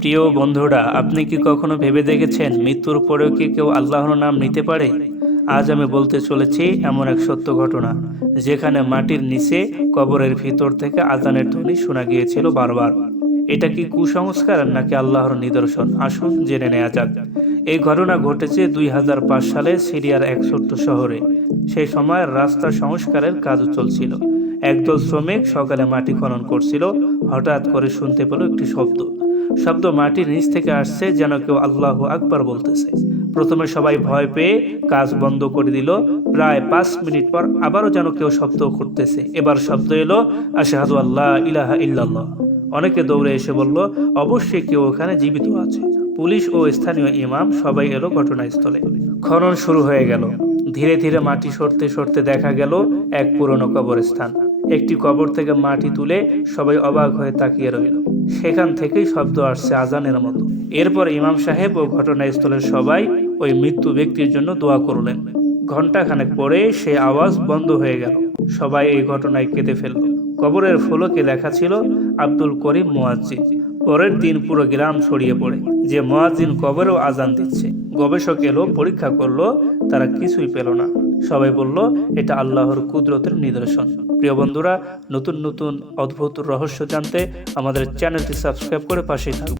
প্রিয় বন্ধুরা, আপনি কি কখনো ভেবে দেখেছেন মৃত্যুর পরেও কি কেউ আল্লাহর নাম নিতে পারে? আজ আমি বলতে চলেছি এমন এক সত্য ঘটনা, যেখানে মাটির নিচে কবরের ভিতর থেকে আজানের ধ্বনি শোনা গিয়েছিল বারবার। এটা কি কুসংস্কার নাকি আল্লাহর নিদর্শন? আসুন জেনে নেওয়া যাক। এই ঘটনা ঘটেছে 2005 সালে সিরিয়ার এক ছোট্ট শহরে। সেই সময় রাস্তা সংস্কারের কাজ চলছিল। একদল শ্রমিক সকালে মাটি খনন করছিল। হঠাৎ করে শুনতে পেল একটি শব্দ। মাটির নিচ থেকে আসছে, যেন কেউ আল্লাহু আকবার বলতেছে। প্রথমে সবাই ভয় পেয়ে কাজ বন্ধ করে দিল। প্রায় 5 মিনিট পর আবারও যেন কেউ শব্দ করতেছে। এবার শব্দ এলো, আশহাদু আল্লাহ ইলাহা ইল্লাল্লাহ। অনেকে দৌড়ে এসে বলল, অবশ্যই কেউ ওখানে জীবিত আছে। পুলিশ ও স্থানীয় ইমাম সবাই এলো ঘটনাস্থলে। খনন শুরু হয়ে গেল। ধীরে ধীরে মাটি সরতে সরতে দেখা গেল এক পুরনো কবরস্থান। একটি কবর থেকে মাটি তুলে সবাই অবাক হয়ে তাকিয়ে রইল। সেখান থেকেই শব্দ আসছে আজানের মতো। এরপর ইমাম সাহেব ও ঘটনাস্থলের সবাই ওই মৃত্যু ব্যক্তির জন্য দোয়া করলেন। ঘণ্টাখানেক পরে সেই আওয়াজ বন্ধ হয়ে গেল। সবাই এই ঘটনায় কেঁদে ফেলল। কবরের ফলকে লেখা ছিল, আব্দুল করিম মুয়াজ্জিন। পরের দিন পুরো গ্রাম ছড়িয়ে পড়ে যে মুয়াজ্জিন কবরেও আজান দিচ্ছে। গবেষক এলো, পরীক্ষা করলো, তারা কিছুই পেল না। সবাই বলল, এটা আল্লাহর কুদরতের নিদর্শন। প্রিয় বন্ধুরা, নতুন নতুন অদ্ভুত রহস্য জানতে আমাদের চ্যানেলটি সাবস্ক্রাইব করে পাশেই থাকুন।